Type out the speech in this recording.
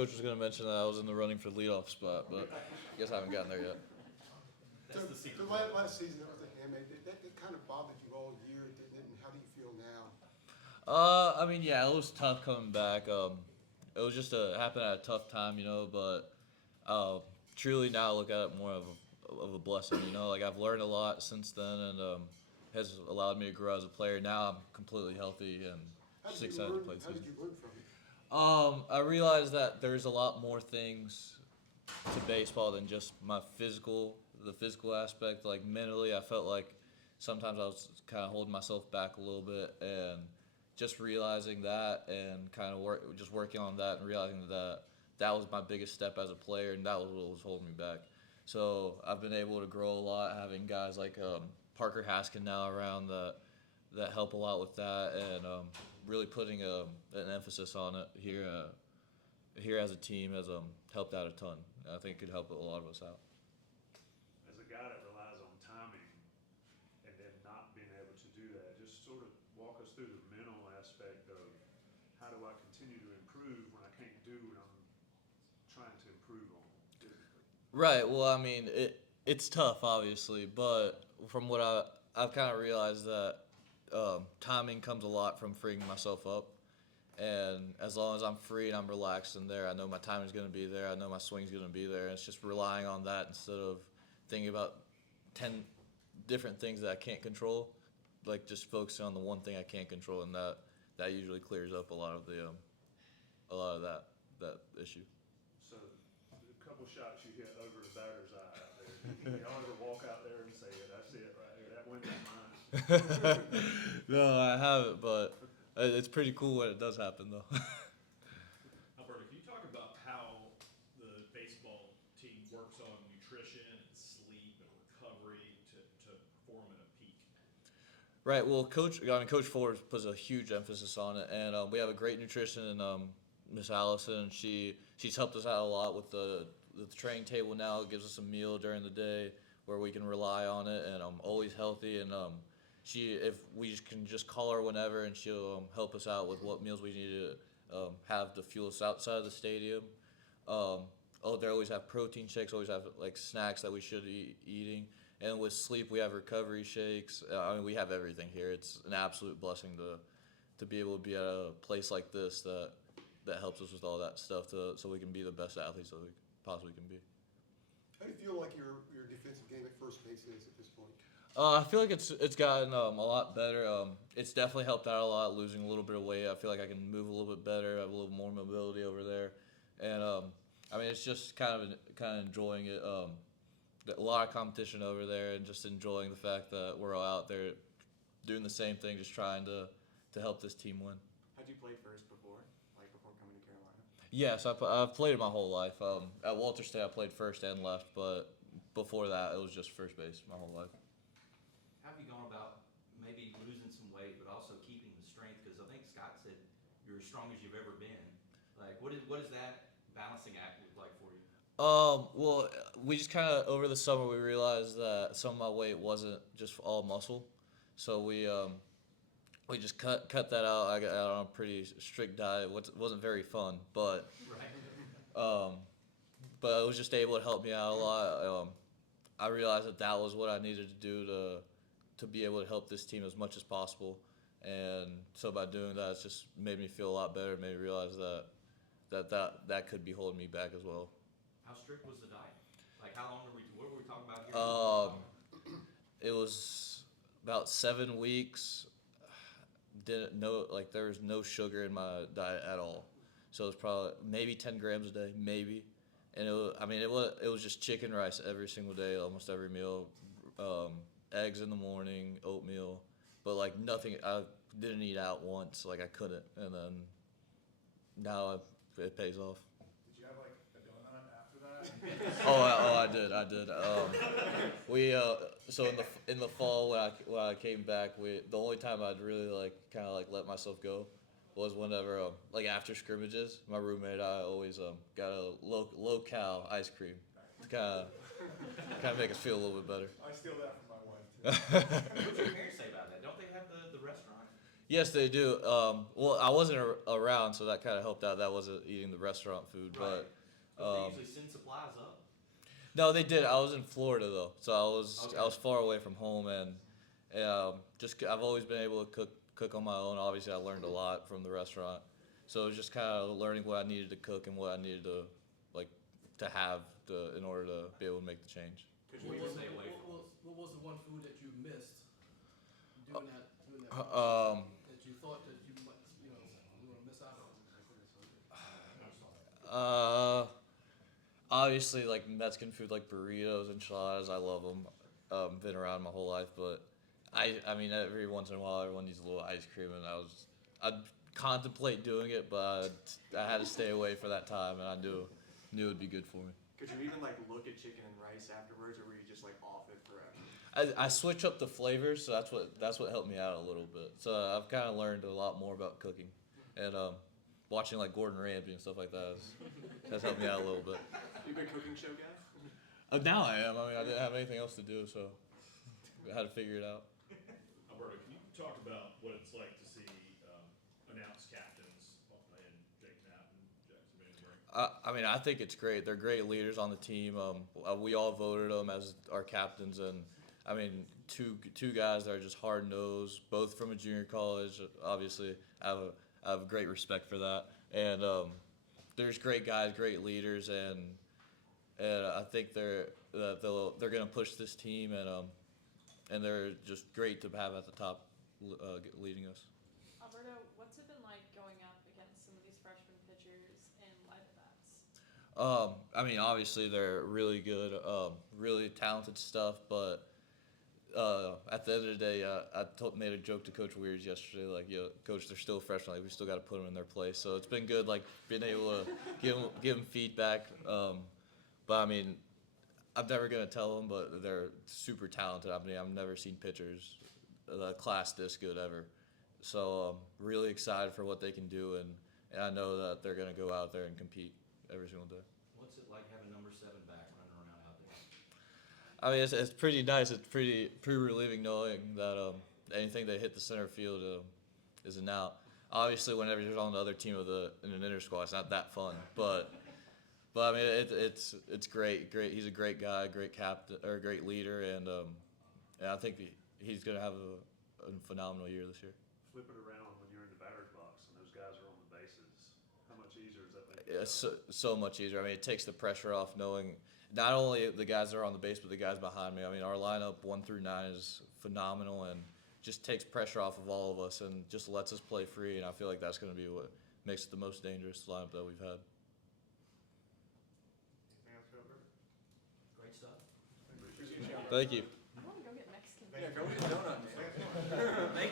Coach was going to mention that I was in the running for the leadoff spot, but I guess I haven't gotten there yet. That's the secret. So last season, that was a hamate. That kind of bothered you all year, didn't it? And how do you feel now? I mean, yeah, it was tough coming back. It was just happened at a tough time, but truly now I look at it more of a blessing, Like I've learned a lot since then, and has allowed me to grow as a player. Now I'm completely healthy and just excited to play the How did season. you learn from it? I realized that there's a lot more things to baseball than just the physical aspect. Like mentally, I felt like sometimes I was kind of holding myself back a little bit, and just realizing that and kind of just working on that and realizing that that was my biggest step as a player, and that was what was holding me back. So I've been able to grow a lot, having guys like Parker Haskin now around that help a lot with that, and really putting an emphasis on it here as a team has helped out a ton. I think it could help a lot of us out. As a guy that relies on timing and then not being able to do that, just sort of walk us through the mental aspect of how do I continue to improve when I can't do what I'm trying to improve on physically. Right. Well, I mean, it's tough, obviously, but from what I've kind of realized that timing comes a lot from freeing myself up. And as long as I'm free and I'm relaxed in there, I know my timing's going to be there. I know my swing's going to be there. And it's just relying on that instead of thinking about 10 different things that I can't control. Like just focusing on the one thing I can't control, and that usually clears up a lot of that issue. So a couple shots you hit over the batter's eye out there. Y'all ever walk out there and say, that's it right here, that window's mine? No, I haven't, but it's pretty cool when it does happen, though. Alberto, can you talk about how the baseball team works on nutrition and sleep and recovery to perform at a peak? Right. Well, Coach Ford puts a huge emphasis on it, and we have a great nutrition and Miss Allison. She's helped us out a lot with the training table now. It gives us a meal during the day where we can rely on it, and I'm always healthy. And if we can just call her whenever, and she'll help us out with what meals we need to have to fuel us outside of the stadium. They always have protein shakes, always have like snacks that we should be eating. And with sleep, we have recovery shakes. I mean, we have everything here. It's an absolute blessing to be able to be at a place like this that helps us with all that stuff so we can be the best athletes that we possibly can be. How do you feel like your defensive game at first base is at this point? I feel like it's gotten a lot better. It's definitely helped out a lot, losing a little bit of weight. I feel like I can move a little bit better, have a little more mobility over there, and I mean it's just kind of enjoying it. A lot of competition over there, and just enjoying the fact that we're all out there doing the same thing, just trying to help this team win. Had you played first before, like before coming to Carolina? Yes, I've played it my whole life. At Walter State, I played first and left, but before that, it was just first base my whole life. How have you gone about maybe losing some weight, but also keeping the strength? Because I think Scott said you're as strong as you've ever been. Like, what is that balancing act look like for you? Well, we just kind of over the summer we realized that some of my weight wasn't just all muscle, so we just cut that out. I got on a pretty strict diet. It wasn't very fun, but Right. but it was just able to help me out a lot. I realized that was what I needed to do to be able to help this team as much as possible, and so by doing that, it's just made me feel a lot better. It made me realize that could be holding me back as well. How strict was the diet? Like, how long what were we talking about here? It was about 7 weeks. Didn't know there was no sugar in my diet at all, so it was probably maybe 10 grams a day, maybe. And it was just chicken rice every single day, almost every meal. Eggs in the morning, oatmeal, but like nothing. I didn't eat out once, like I couldn't, and then now it pays off. Did you have like a donut after that? I did. We so in the fall when I came back, the only time I'd really kind of let myself go was whenever like after scrimmages, my roommate and I always got a low-cal ice cream to kind of make us feel a little bit better. I steal that from my wife too. What's your parents say about that? Don't they have the restaurant? Yes, they do. Well, I wasn't around, so that kind of helped out. That wasn't eating the restaurant food, Right. but Don't they usually send supplies up? no, they did. I was in Florida though, so Okay. I was far away from home, and I've always been able to cook on my own. Obviously, I learned a lot from the restaurant, so it was just kind of learning what I needed to cook and what I needed to like to have in order to be able to make the change. Could What you was, stay the, away from? what was the one food that you missed doing that that you thought that you might, you were gonna miss out on? Obviously, like Mexican food, like burritos, enchiladas. I love them. Been around my whole life, but I mean, every once in a while, everyone needs a little ice cream, and I'd contemplate doing it, but I had to stay away for that time, and I knew it'd be good for me. Could you even like look at chicken and rice afterwards, or were you just like off it forever? I switch up the flavors, so that's what helped me out a little bit. So I've kind of learned a lot more about cooking, and watching like Gordon Ramsay and stuff like that has helped me out a little bit. You been cooking show guy? Now I am. I mean, I didn't have anything else to do, so I had to figure it out. Alberto, can you talk about what it's like to see announced captains and Jake Knapp and Jackson Van I mean, I think it's great. They're great leaders on the team. We all voted them as our captains, and I mean, two guys that are just hard nosed, both from a junior college. Obviously, I have great respect for that, and there's great guys, great leaders, and I think they're gonna push this team, and they're just great to have at the top, leading us. Alberto, what's it been like going up against some of these freshman pitchers in live bats? I mean, obviously they're really good, really talented stuff, but at the end of the day, made a joke to Coach Weirs yesterday, like, Coach, they're still freshmen, like, we still got to put them in their place. So it's been good, like, being able to give them feedback. But I mean, I'm never gonna tell them, but they're super talented. I mean, I've never seen pitchers, class this good ever. So really excited for what they can do, and I know that they're gonna go out there and compete every single day. What's it like having number 7 back running around out there? I mean, it's pretty nice. It's pretty relieving knowing that anything that hit the center field is an out. Obviously, whenever you're on the other team in an inter squad, it's not that fun. But I mean, it's great. Great. He's a great guy, great captain, or great leader, and I think he's gonna have a phenomenal year this year. Flip it around when you're in the batter's box and those guys are on the bases. How much easier is that make it? It's so much easier. I mean, it takes the pressure off knowing not only the guys that are on the base, but the guys behind me. I mean, our lineup 1 through 9 is phenomenal and just takes pressure off of all of us and just lets us play free. And I feel like that's going to be what makes it the most dangerous lineup that we've had. Anything else, Albert? Great stuff. Appreciate you. Thank you. I want to go get Mexican. Yeah, go get a donut, man. Thank